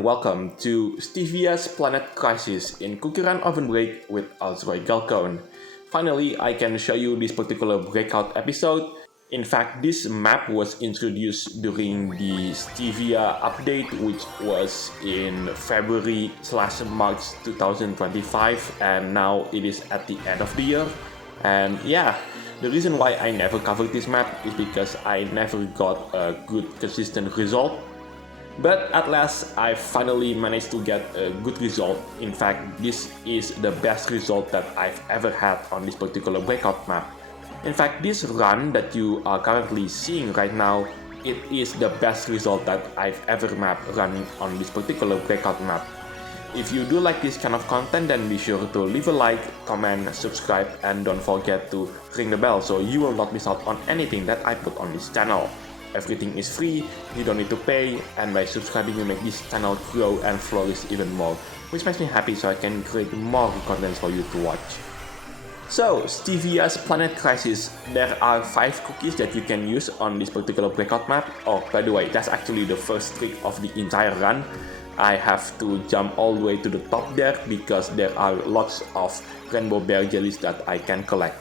and welcome to Stevia's Planet Crisis in CookieRunOvenBreak with Alzroy Galcone. Finally, I can show you this particular breakout episode. In fact, this map was introduced during the Stevia update, which was in February/March 2025, and now it is at the end of the year. And yeah, the reason why I never covered this map is because I never got a good consistent result. But at last, I finally managed to get a good result. In fact, this is the best result that I've ever had on this particular breakout map. In fact, this run that you are currently seeing right now, it is the best result that I've ever mapped running on this particular breakout map. If you do like this kind of content, then be sure to leave a like, comment, subscribe, and don't forget to ring the bell so you will not miss out on anything that I put on this channel. Everything is free, you don't need to pay, and by subscribing you make this channel grow and flourish even more, which makes me happy so I can create more content for you to watch. So, Stevia's Planet Crisis, there are 5 cookies that you can use on this particular breakout map. Oh, by the way, that's actually the first trick of the entire run. I have to jump all the way to the top there because there are lots of rainbow bear jellies that I can collect.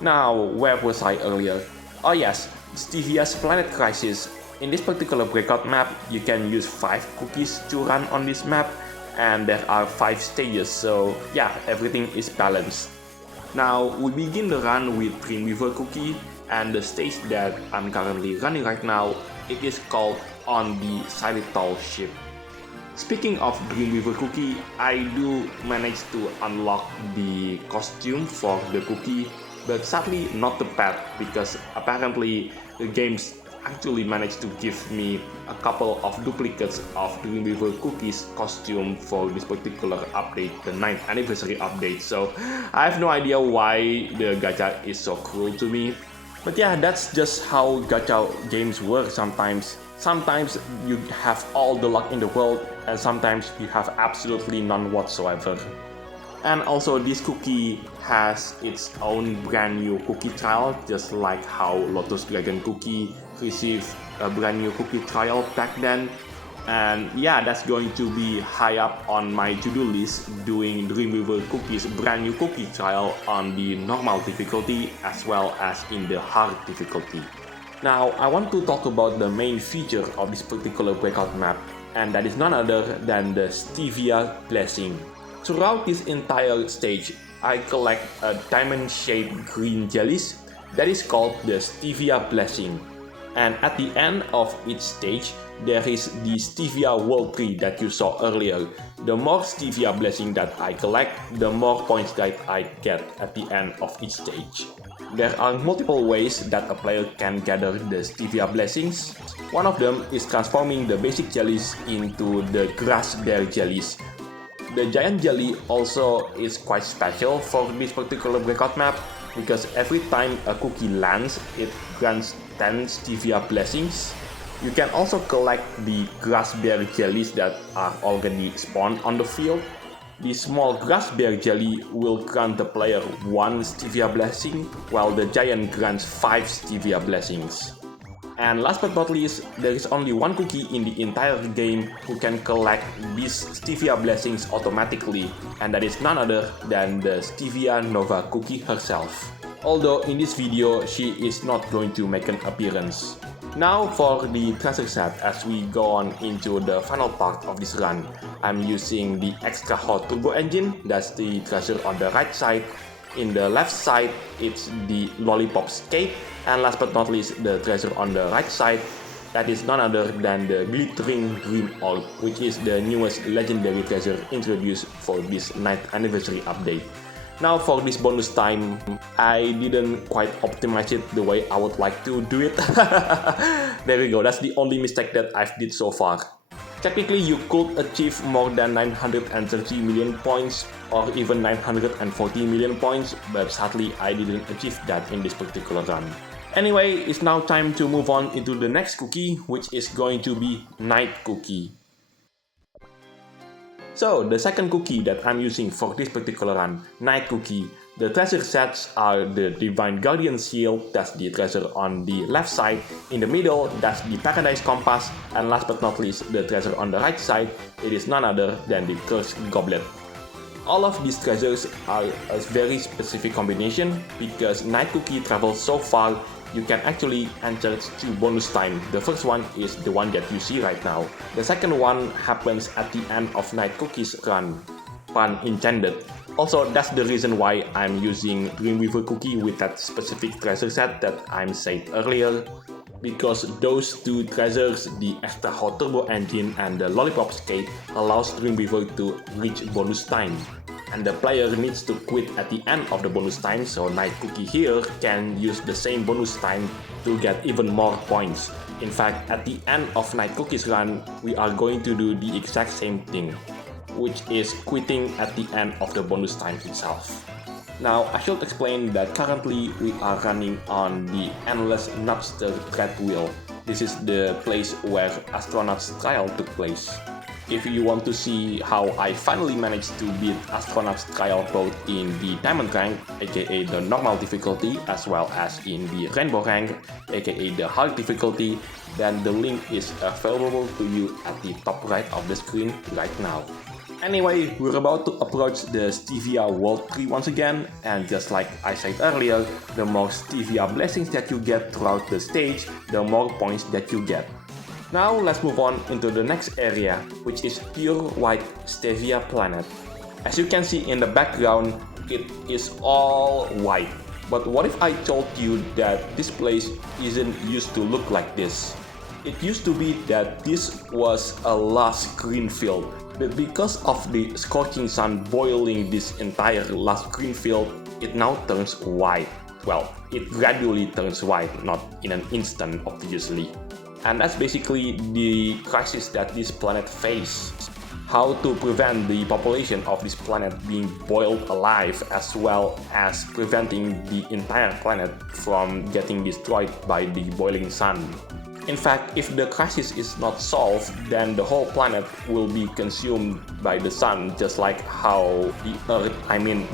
Now, where was I earlier? Oh yes, Stevia's Planet Crisis. In this particular breakout map, you can use 5 cookies to run on this map, and there are 5 stages, so yeah, everything is balanced. Now, we begin the run with Dreamweaver cookie, and the stage that I'm currently running right now, it is called On the Xylitol Ship. Speaking of Dreamweaver cookie, I do manage to unlock the costume for the cookie, but sadly not the pet, because apparently the games actually managed to give me a couple of duplicates of Dreamweaver Cookie's costume for this particular update, the 9th anniversary update. So I have no idea why the gacha is so cruel to me. But yeah, that's just how gacha games work sometimes. Sometimes you have all the luck in the world, and sometimes you have absolutely none whatsoever. And also, this cookie has its own brand new cookie trial, just like how Lotus Dragon Cookie received a brand new cookie trial back then. And yeah, that's going to be high up on my to-do list, doing Dreamweaver Cookie's brand new cookie trial on the normal difficulty as well as in the hard difficulty. Now, I want to talk about the main feature of this particular breakout map, and that is none other than the Stevia blessing. Throughout this entire stage, I collect a diamond-shaped green jellies that is called the Stevia blessing. And at the end of each stage, there is the Stevia world tree that you saw earlier. The more Stevia blessing that I collect, the more points that I get at the end of each stage. There are multiple ways that a player can gather the Stevia blessings. One of them is transforming the basic jellies into the grass bear jellies. The giant jelly also is quite special for this particular breakout map, because every time a cookie lands, it grants 10 Stevia blessings. You can also collect the grass bear jellies that are already spawned on the field. The small grass bear jelly will grant the player 1 Stevia blessing, while the giant grants 5 Stevia blessings. And last but not least, there is only one cookie in the entire game who can collect these Stevia blessings automatically, and that is none other than the Stevia Nova cookie herself. Although in this video, she is not going to make an appearance. Now for the treasure set, as we go on into the final part of this run, I'm using the extra hot turbo engine. That's the treasure on the right side. In the left side, it's the Lollipop's Cake, and last but not least, the treasure on the right side, that is none other than the Glittering Dream Orb, which is the newest legendary treasure introduced for this 9th anniversary update. Now for this bonus time, I didn't quite optimize it the way I would like to do it. There we go, that's the only mistake that I've did so far. Technically, you could achieve more than 930 million points or even 940 million points, but sadly I didn't achieve that in this particular run. Anyway, it's now time to move on into the next cookie, which is going to be Night Cookie. So, the second cookie that I'm using for this particular run, Night Cookie, The treasure sets are the Divine Guardian Shield, that's the treasure on the left side. In the middle, that's the Paradise Compass. And last but not least, the treasure on the right side, it is none other than the Cursed Goblet. All of these treasures are a very specific combination because Night Cookie travels so far, you can actually enter 2 bonus time. The first one is the one that you see right now. The second one happens at the end of Night Cookie's run, pun intended. Also, that's the reason why I'm using Dreamweaver Cookie with that specific treasure set that I said earlier. Because those 2 treasures, the Extra Hot Turbo Engine and the Lollipop Skate, allows Dreamweaver to reach bonus time. And the player needs to quit at the end of the bonus time, so Night Cookie here can use the same bonus time to get even more points. In fact, at the end of Night Cookie's run, we are going to do the exact same thing, which is quitting at the end of the bonus time itself. Now, I should explain that currently we are running on the Endless Nutster Treadwheel. This is the place where Astronaut's Trial took place. If you want to see how I finally managed to beat Astronaut's Trial both in the Diamond rank, aka the normal difficulty, as well as in the Rainbow rank, aka the hard difficulty, then the link is available to you at the top right of the screen right now. Anyway, we're about to approach the Stevia World Tree once again, and just like I said earlier, the more Stevia blessings that you get throughout the stage, the more points that you get. Now let's move on into the next area, which is pure white Stevia planet. As you can see in the background, it is all white. But what if I told you that this place isn't used to look like this? It used to be that this was a lush green field, but because of the scorching sun boiling this entire lush green field, it now turns white. Well, it gradually turns white, not in an instant, obviously. And that's basically the crisis that this planet faces. How to prevent the population of this planet being boiled alive, as well as preventing the entire planet from getting destroyed by the boiling sun. In fact, if the crisis is not solved, then the whole planet will be consumed by the sun, just like how the Earth,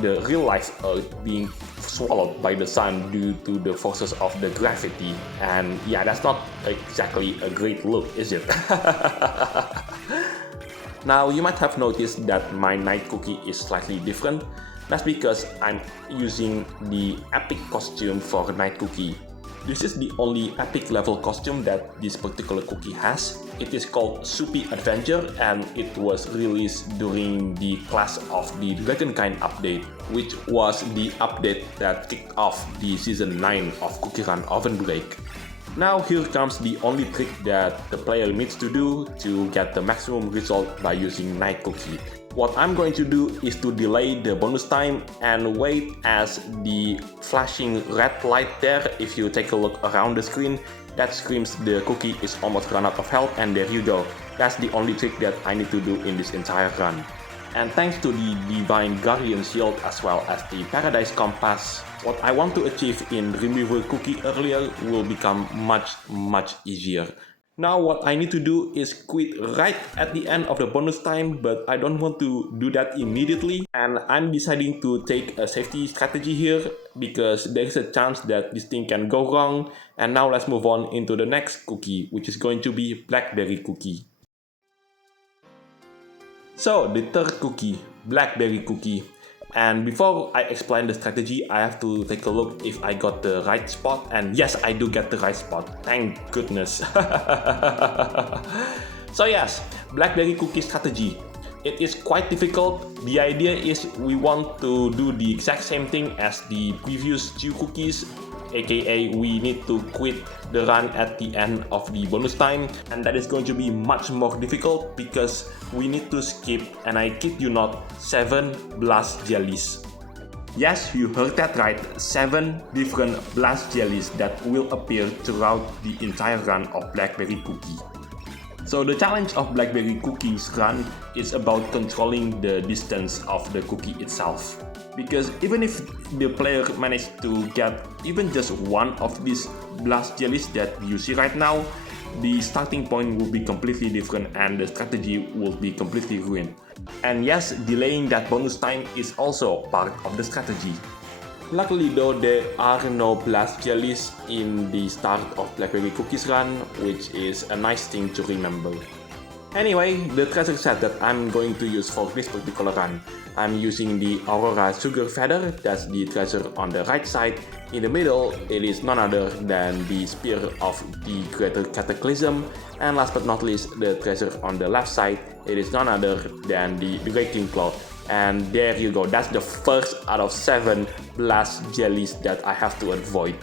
the real-life Earth, being swallowed by the sun due to the forces of the gravity. And yeah, that's not exactly a great look, is it? Now, you might have noticed that my Night Cookie is slightly different. That's because I'm using the epic costume for Night Cookie. This is the only epic level costume that this particular cookie has. It is called Soupy Adventure, and it was released during the Clash of the Dragonkind update, which was the update that kicked off the Season 9 of CookieRunOvenBreak. Now here comes the only trick that the player needs to do to get the maximum result by using Night Cookie. What I'm going to do is to delay the bonus time and wait as the flashing red light there, if you take a look around the screen, that screams the cookie is almost run out of health, and there you go. That's the only trick that I need to do in this entire run. And thanks to the Divine Guardian Shield as well as the Paradise Compass, what I want to achieve in Dreamweaver Cookie earlier will become much easier. Now what I need to do is quit right at the end of the bonus time, but I don't want to do that immediately, and I'm deciding to take a safety strategy here because there is a chance that this thing can go wrong. And now let's move on into the next cookie, which is going to be Blackberry Cookie. So the third cookie, Blackberry Cookie. And before I explain the strategy, I have to take a look if I got the right spot. And yes, I do get the right spot. Thank goodness. So yes, Blackberry Cookie strategy. It is quite difficult. The idea is we want to do the exact same thing as the previous 2 cookies, aka we need to quit the run at the end of the bonus time, and that is going to be much more difficult because we need to skip, and I kid you not, 7 blast jellies. Yes, you heard that right, 7 different blast jellies that will appear throughout the entire run of Blackberry Cookie. So the challenge of Blackberry Cookie's run is about controlling the distance of the cookie itself. Because even if the player managed to get even just one of these blast jellies that you see right now, the starting point will be completely different and the strategy will be completely ruined. And yes, delaying that bonus time is also part of the strategy. Luckily though, there are no blast jellies in the start of Blackberry Cookies Run, which is a nice thing to remember. Anyway, the treasure set that I'm going to use for this particular run, I'm using the Aurora Sugar Feather, that's the treasure on the right side. In the middle, it is none other than the Spear of the Greater Cataclysm, and last but not least, the treasure on the left side, it is none other than the Breaking Cloud. And there you go, that's the first out of 7 blast jellies that I have to avoid.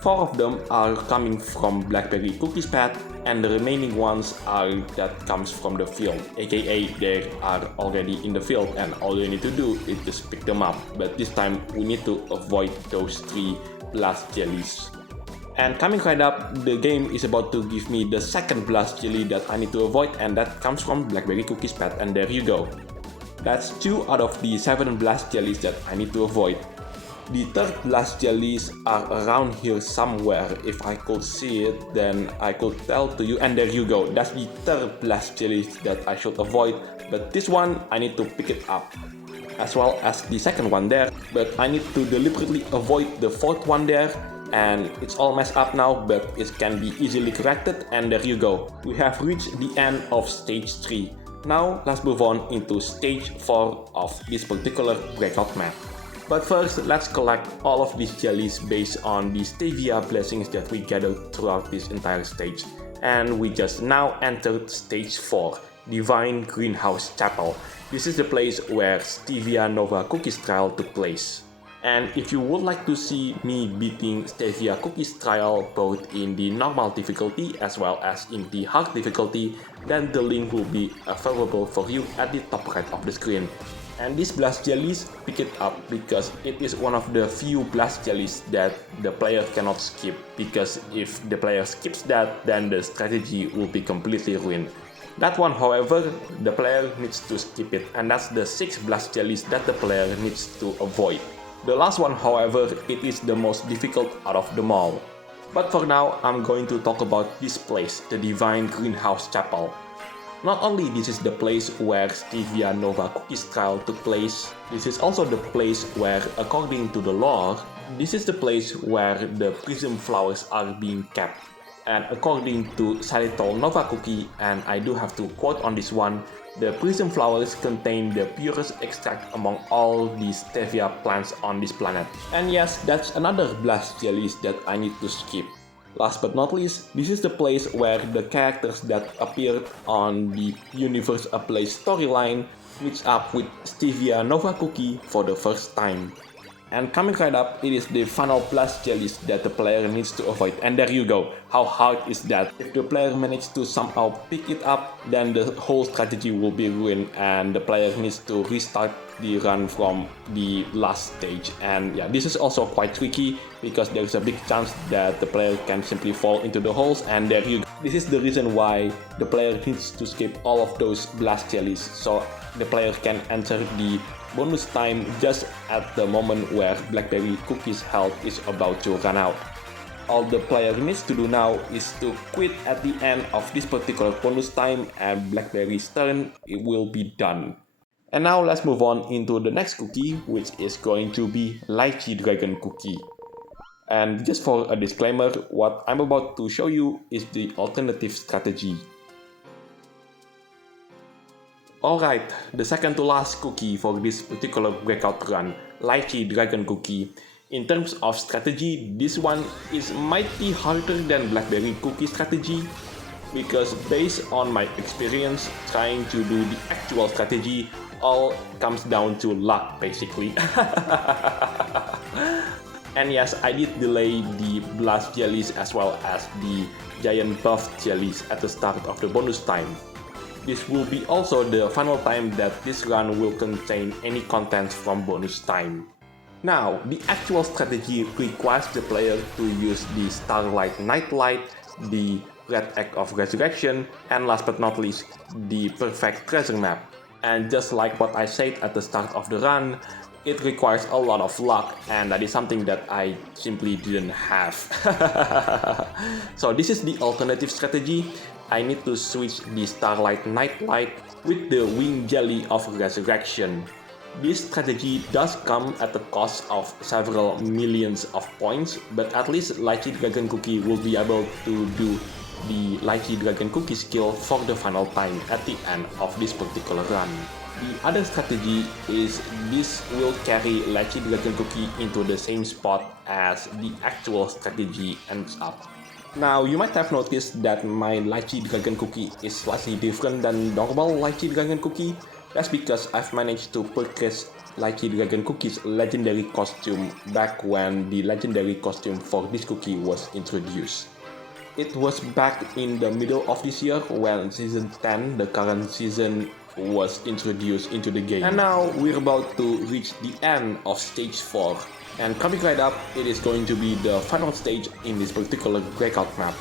4 of them are coming from Blackberry Cookies Pad, and the remaining ones are that comes from the field, aka they are already in the field and all you need to do is just pick them up. But this time we need to avoid those 3 blast jellies. And coming right up, the game is about to give me the second blast jelly that I need to avoid, and that comes from Blackberry Cookies Pad, and there you go. That's 2 out of the 7 blast jellies that I need to avoid. The third blast jellies are around here somewhere. If I could see it, then I could tell to you, and there you go. That's the third blast jelly that I should avoid, but this one I need to pick it up, as well as the second one there, but I need to deliberately avoid the fourth one there, and it's all messed up now, but it can be easily corrected, and there you go. We have reached the end of stage 3. Now let's move on into stage 4 of this particular breakout map. But first, let's collect all of these jellies based on the Stevia blessings that we gathered throughout this entire stage. And we just now entered stage 4, Divine Greenhouse Chapel. This is the place where Stevia Nova Cookies trial took place. And if you would like to see me beating Stevia Cookies trial both in the normal difficulty as well as in the hard difficulty, then the link will be available for you at the top right of the screen. And these blast jellies, pick it up because it is one of the few blast jellies that the player cannot skip, because if the player skips that, then the strategy will be completely ruined. That one, however, the player needs to skip it, and that's the 6 blast jellies that the player needs to avoid. The last one, however, it is the most difficult out of them all. But for now, I'm going to talk about this place, the Divine Greenhouse Chapel. Not only this is the place where Stevia Nova Cookies trial took place, this is also the place where, according to the lore, this is the place where the prism flowers are being kept. And according to Xylitol Nova Cookie, and I do have to quote on this one, the prism flowers contain the purest extract among all the stevia plants on this planet. And yes, that's another blast jellies that I need to skip. Last but not least, this is the place where the characters that appeared on the Universe Ablaze storyline meets up with Stevia Nova Cookie for the first time. And coming right up, it is the final blast jellies that the player needs to avoid. And there you go. How hard is that? If the player manages to somehow pick it up, then the whole strategy will be ruined and the player needs to restart the run from the last stage. And yeah, this is also quite tricky because there is a big chance that the player can simply fall into the holes, and there you go. This is the reason why the player needs to skip all of those blast jellies, so the player can enter the bonus time just at the moment where Blackberry Cookies' health is about to run out. All the player needs to do now is to quit at the end of this particular bonus time, and Blackberry's turn, it will be done. And now let's move on into the next cookie, which is going to be Lychee Dragon Cookie. And just for a disclaimer, what I'm about to show you is the alternative strategy. Alright, the second to last cookie for this particular breakout run, Lychee Dragon Cookie. In terms of strategy, this one is might be harder than Blackberry Cookie strategy, because based on my experience trying to do the actual strategy, all comes down to luck basically. And yes, I did delay the blast jellies as well as the giant buff jellies at the start of the bonus time. This will be also the final time that this run will contain any content from bonus time. Now, the actual strategy requires the player to use the Starlight Nightlight, the Red Egg of Resurrection, and last but not least, the Perfect Treasure Map. And just like what I said at the start of the run, it requires a lot of luck, and that is something that I simply didn't have. So this is the alternative strategy. I need to switch the Starlight Nightlight with the Wing Jelly of Resurrection. This strategy does come at the cost of several millions of points, but at least Lychee Dragon Cookie will be able to do the Lychee Dragon Cookie skill for the final time at the end of this particular run. The other strategy is this will carry Lychee Dragon Cookie into the same spot as the actual strategy ends up. Now, you might have noticed that my Lychee Dragon Cookie is slightly different than normal Lychee Dragon Cookie. That's because I've managed to purchase Lychee Dragon Cookie's legendary costume back when the legendary costume for this cookie was introduced. It was back in the middle of this year when Season 10, the current season, was introduced into the game. And now we're about to reach the end of Stage 4. And coming right up, it is going to be the final stage in this particular breakout map.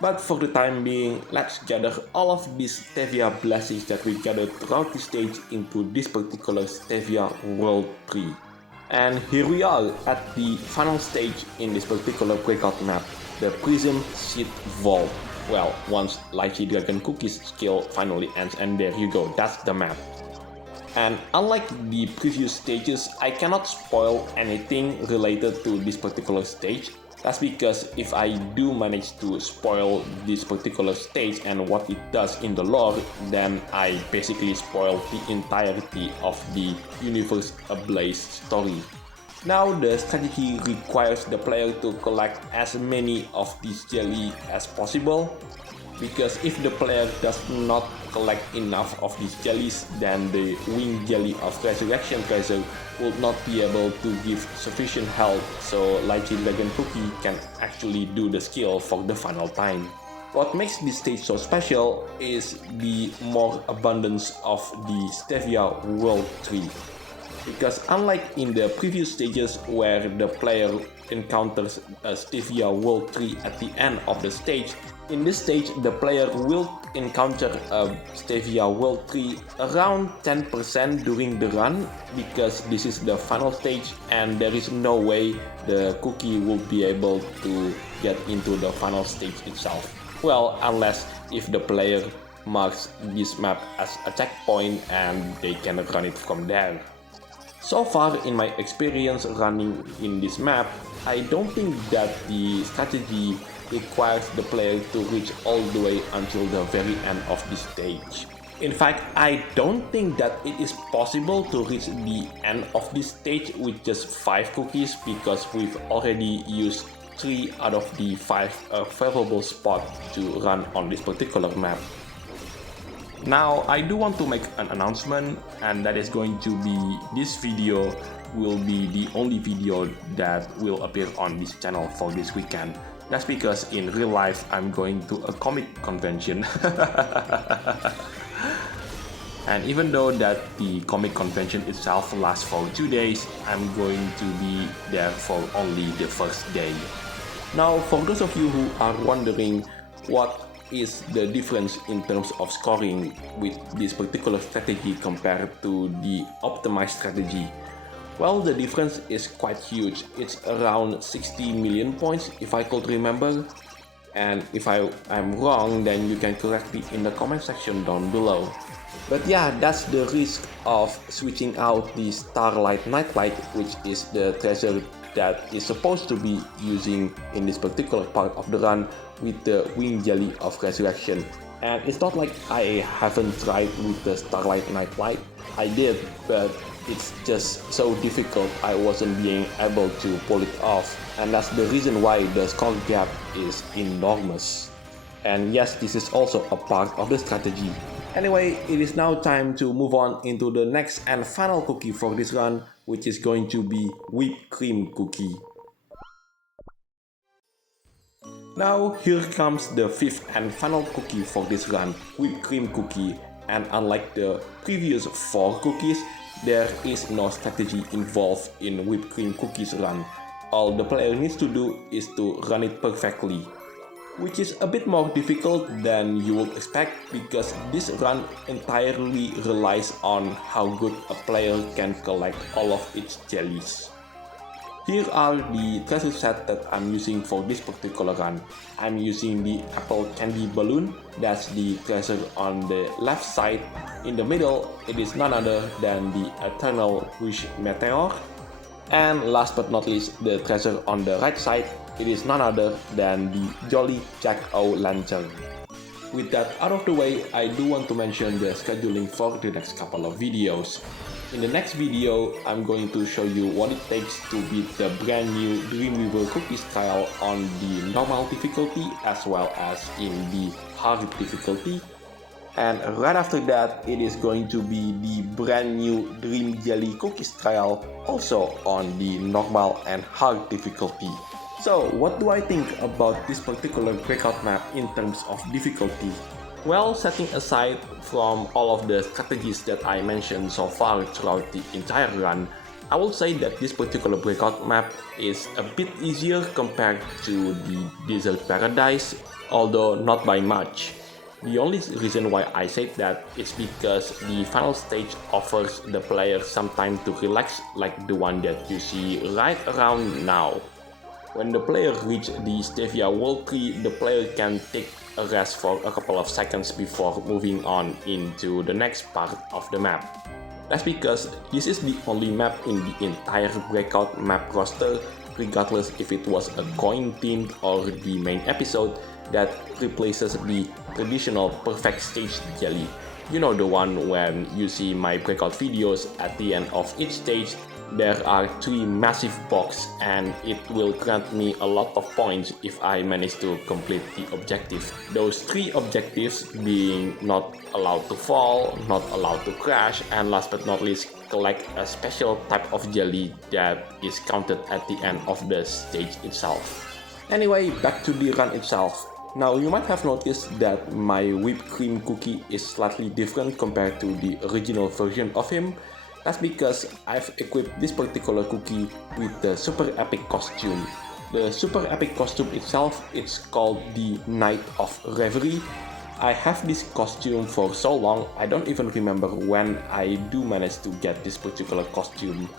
But for the time being, let's gather all of these Stevia blessings that we gathered throughout the stage into this particular Stevia World 3. And here we are at the final stage in this particular breakout map, the Prism Seed Vault. Well, once Lychee Dragon Cookie's skill finally ends, and there you go, that's the map. And unlike the previous stages, I cannot spoil anything related to this particular stage. That's because if I do manage to spoil this particular stage and what it does in the lore, then I basically spoil the entirety of the Universe Ablaze story. Now the strategy requires the player to collect as many of these jelly as possible, because if the player does not collect enough of these jellies, then the wing jelly of Resurrection Treasure will not be able to give sufficient health so Lychee Dragon Cookie can actually do the skill for the final time. What makes this stage so special is the more abundance of the Stevia World 3. Because unlike in the previous stages where the player encounters a Stevia World 3 at the end of the stage, in this stage the player will encounter a Stevia World 3 around 10% during the run, because this is the final stage and there is no way the cookie will be able to get into the final stage itself. Well, unless if the player marks this map as a checkpoint and they can run it from there. So far in my experience running in this map, I don't think that the strategy requires the player to reach all the way until the very end of this stage. In fact, I don't think that it is possible to reach the end of this stage with just 5 cookies, because we've already used 3 out of the 5 available spots to run on this particular map. Now, I do want to make an announcement, and that is going to be this video will be the only video that will appear on this channel for this weekend. That's because in real life, I'm going to a comic convention. And even though that the comic convention itself lasts for 2 days, I'm going to be there for only the first day. Now, for those of you who are wondering what is the difference in terms of scoring with this particular strategy compared to the optimized strategy, well, the difference is quite huge. It's around 60 million points if I could remember, and if I'm wrong, then you can correct me in the comment section down below. But yeah, that's the risk of switching out the Starlight Nightlight, which is the treasure that is supposed to be using in this particular part of the run, with the Wing Jelly of Resurrection. And it's not like I haven't tried with the Starlight Nightlight. I did, but it's just so difficult, I wasn't being able to pull it off. And that's the reason why the score gap is enormous. And yes, this is also a part of the strategy. Anyway, it is now time to move on into the next and final cookie for this run, which is going to be Whipped Cream Cookie. Now here comes the 5th and final cookie for this run, Whipped Cream Cookie. And unlike the previous 4 cookies, there is no strategy involved in Whipped Cream Cookie's run. All the player needs to do is to run it perfectly, which is a bit more difficult than you would expect, because this run entirely relies on how good a player can collect all of its jellies. Here are the treasure set that I'm using for this particular run. I'm using the apple candy balloon, that's the treasure on the left side. In the middle, it is none other than the eternal wish meteor. And last but not least, the treasure on the right side, it is none other than the Jolly Jack-O-Lantern. With that out of the way, I do want to mention the scheduling for the next couple of videos. In the next video, I'm going to show you what it takes to beat the brand new Dreamweaver cookies trial on the normal difficulty as well as in the hard difficulty. And right after that, it is going to be the brand new Dream Jelly cookies trial also on the normal and hard difficulty. So, what do I think about this particular breakout map in terms of difficulty? Well, setting aside from all of the strategies that I mentioned so far throughout the entire run, I will say that this particular breakout map is a bit easier compared to the Desert Paradise, although not by much. The only reason why I say that is because the final stage offers the player some time to relax, like the one that you see right around now. When the player reaches the Stevia World Tree, the player can take a rest for a couple of seconds before moving on into the next part of the map. That's because this is the only map in the entire breakout map roster, regardless if it was a coin themed or the main episode, that replaces the traditional perfect stage jelly. You know, the one when you see my breakout videos at the end of each stage. There are 3 massive boxes and it will grant me a lot of points if I manage to complete the objective. Those 3 objectives being not allowed to fall, not allowed to crash, and last but not least, collect a special type of jelly that is counted at the end of the stage itself. Anyway, back to the run itself. Now, you might have noticed that my whipped cream cookie is slightly different compared to the original version of him. That's because I've equipped this particular cookie with the super epic costume. The super epic costume itself, it's called the Night of Reverie. I have this costume for so long, I don't even remember when I do manage to get this particular costume.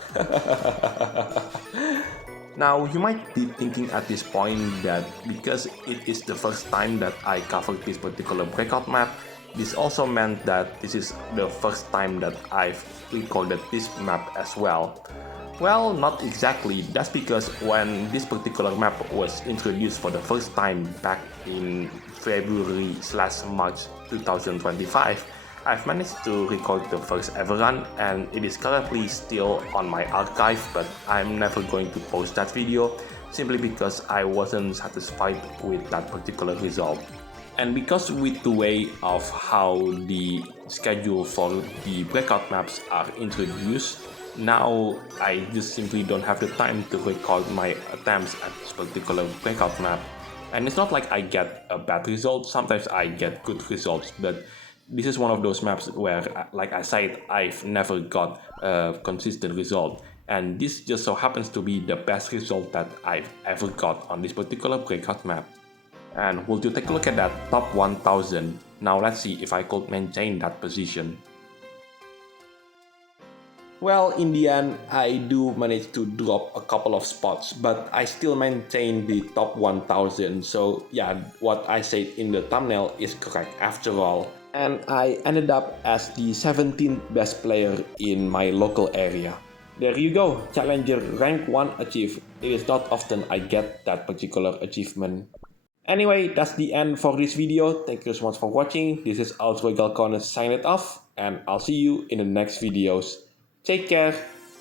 Now, you might be thinking at this point that because it is the first time that I covered this particular breakout map, this also meant that this is the first time that I've recorded this map as well. Well, not exactly. That's because when this particular map was introduced for the first time back in February/March 2025, I've managed to record the first ever run and it is currently still on my archive, but I'm never going to post that video simply because I wasn't satisfied with that particular result. And because with the way of how the schedule for the breakout maps are introduced, now I just simply don't have the time to record my attempts at this particular breakout map. And it's not like I get a bad result, sometimes I get good results, but this is one of those maps where, like I said, I've never got a consistent result. And this just so happens to be the best result that I've ever got on this particular breakout map. And we'll take a look at that top 1000. Now let's see if I could maintain that position. Well, in the end, I do manage to drop a couple of spots, but I still maintain the top 1000. So yeah, what I said in the thumbnail is correct after all. And I ended up as the 17th best player in my local area. There you go, Challenger Rank 1 achieved. It is not often I get that particular achievement. Anyway, that's the end for this video. Thank you so much for watching. This is Galcon signing it off, and I'll see you in the next videos. Take care,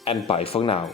and bye for now.